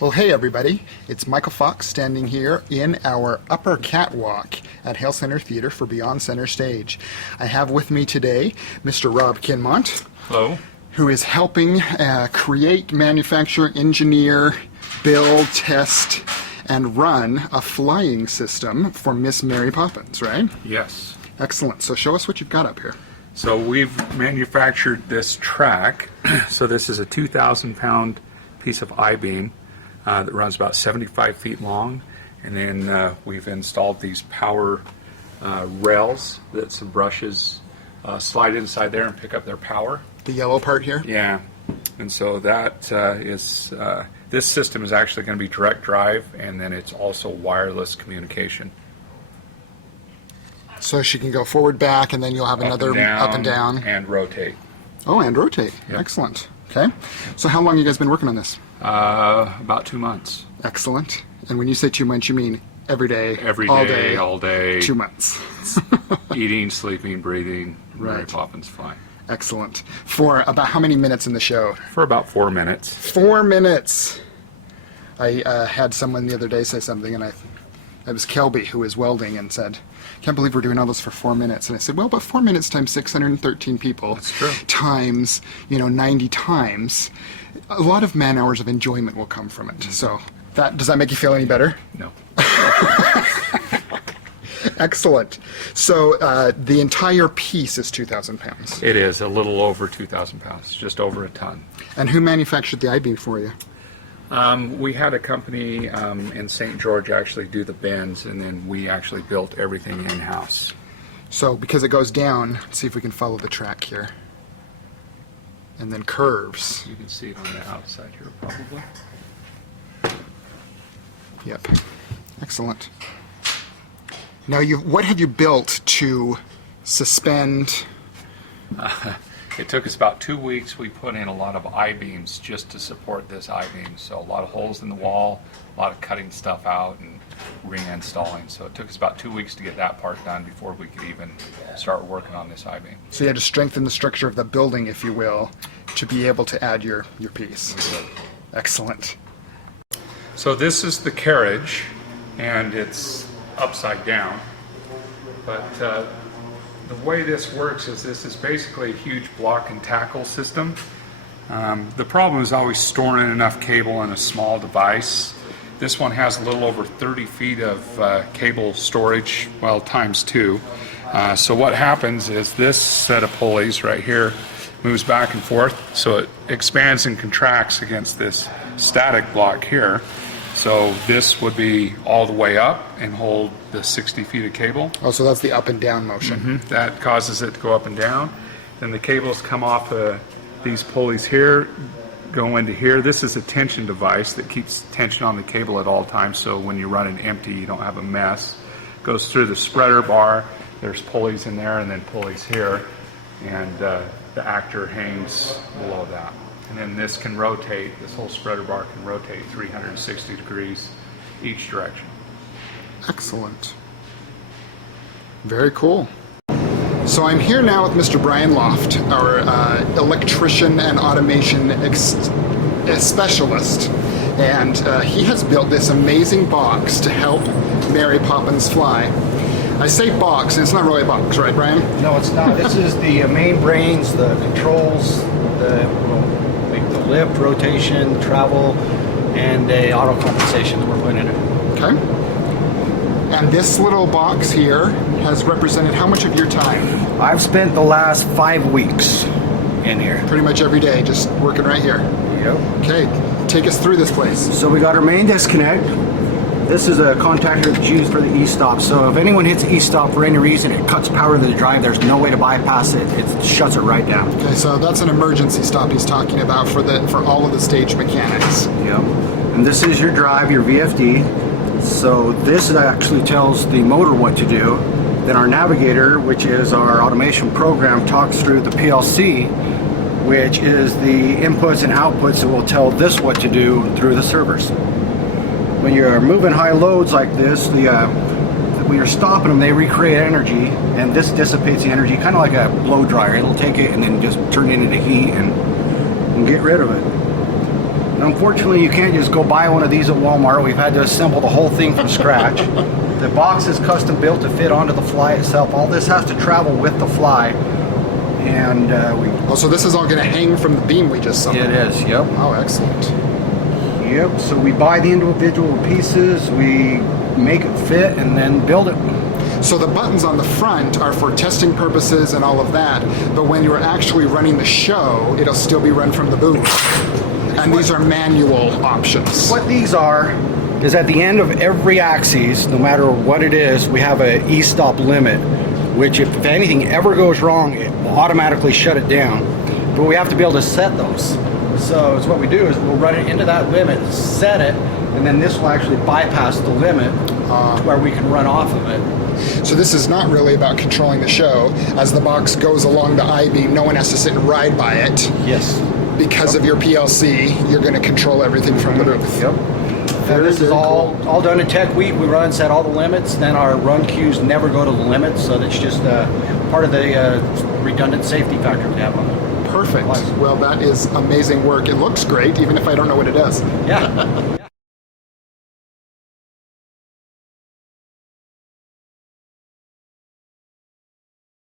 Well, hey everybody, it's Michael Fox standing here in our upper catwalk at Hale Center Theater for Beyond Center Stage. I have with me today Mr. Rob Kinmont. Hello. Who is helping create, manufacture, engineer, build, test, and run a flying system for Miss Mary Poppins, right? Yes. Excellent. So show us what you've got up here. So we've manufactured this track. So this is a 2,000-pound piece of I-beam that runs about 75 feet long, and then we've installed these power rails that some brushes slide inside there and pick up their power. The yellow part here? Yeah, and so that is this system is actually going to be direct drive, and then it's also wireless communication. So she can go forward, back, and then you'll have another up and down. And rotate. Oh, and rotate. Yep. Excellent. Okay. So how long have you guys been working on this? About 2 months. Excellent. And when you say 2 months, you mean every day, all day. 2 months. Eating, sleeping, breathing. Right. Mary Poppins flying. Excellent. For about how many minutes in the show? For about 4 minutes. 4 minutes. I had someone the other day say something, and it was Kelby who was welding and said, "Can't believe we're doing all this for 4 minutes." And I said, well, but 4 minutes times 613 people. That's true. Times, 90 times. A lot of man hours of enjoyment will come from it. Mm-hmm. So does that make you feel any better? No. Excellent. So the entire piece is 2,000 pounds. It is a little over 2,000 pounds, just over a ton. And who manufactured the I-beam for you? We had a company in St. George actually do the bends, and then we actually built everything in-house. So because it goes down, let's see if we can follow the track here. And then curves. You can see it on the outside here probably. Yep. Excellent. Now, what have you built to suspend? It took us about 2 weeks. We put in a lot of I-beams just to support this I-beam. So a lot of holes in the wall, a lot of cutting stuff out and reinstalling. So it took us about 2 weeks to get that part done before we could even start working on this I-beam. So you had to strengthen the structure of the building, if you will, to be able to add your piece. Excellent. So this is the carriage, and it's upside down. But the way this works is this is basically a huge block and tackle system. The problem is always storing enough cable in a small device. This one has a little over 30 feet of cable storage, well, times 2. So what happens is this set of pulleys right here moves back and forth, so it expands and contracts against this static block here. So this would be all the way up and hold the 60 feet of cable. Oh, so that's the up and down motion. Mm-hmm. That causes it to go up and down. Then the cables come off these pulleys here, go into here. This is a tension device that keeps tension on the cable at all times, so when you run it empty, you don't have a mess. Goes through the spreader bar. There's pulleys in there and then pulleys here, and the actor hangs below that. And then this can rotate, this whole spreader bar can rotate 360 degrees each direction. Excellent. Very cool. So I'm here now with Mr. Brian Loft, our electrician and automation specialist. And he has built this amazing box to help Mary Poppins fly. I say box, and it's not really a box, right, Brian? No, it's not. This is the main brains, the controls, make the lift, rotation, travel, and the auto compensation that we're putting in it. Okay. And this little box here has represented how much of your time? I've spent the last 5 weeks in here. Pretty much every day, just working right here. Yep. Okay, take us through this place. So we got our main disconnect. This is a contactor that's used for the E-stop. So if anyone hits E-stop for any reason, it cuts power to the drive. There's no way to bypass it. It shuts it right down. Okay, so that's an emergency stop he's talking about for all of the stage mechanics. Yep. And this is your drive, your VFD. So this actually tells the motor what to do. Then our navigator, which is our automation program, talks through the PLC, which is the inputs and outputs that will tell this what to do through the servers. When you're moving high loads like this, when you're stopping them, they recreate energy, and this dissipates the energy, kind of like a blow dryer. It'll take it and then just turn it into heat and get rid of it. And unfortunately, you can't just go buy one of these at Walmart. We've had to assemble the whole thing from scratch. The box is custom built to fit onto the fly itself. All this has to travel with the fly. And Oh, so this is all going to hang from the beam we just saw. it is, yep. Oh, excellent. Yep, so we buy the individual pieces, we make it fit, and then build it. So the buttons on the front are for testing purposes and all of that, but when you're actually running the show, it'll still be run from the booth. And these are manual options. What these are is at the end of every axis, no matter what it is, we have a e-stop limit, which if anything ever goes wrong, it will automatically shut it down. But we have to be able to set those. So it's what we do is we'll run it into that limit, set it, and then this will actually bypass the limit where we can run off of it. So this is not really about controlling the show. As the box goes along the I-beam, no one has to sit and ride by it. Yes. Because of your PLC, you're going to control everything from the booth. Yep. And this is all done in Tech Week. We run, set all the limits. Then our run queues never go to the limits, so that's just part of the redundant safety factor we have on it. Perfect. Well, that is amazing work. It looks great, even if I don't know what it does. Yeah.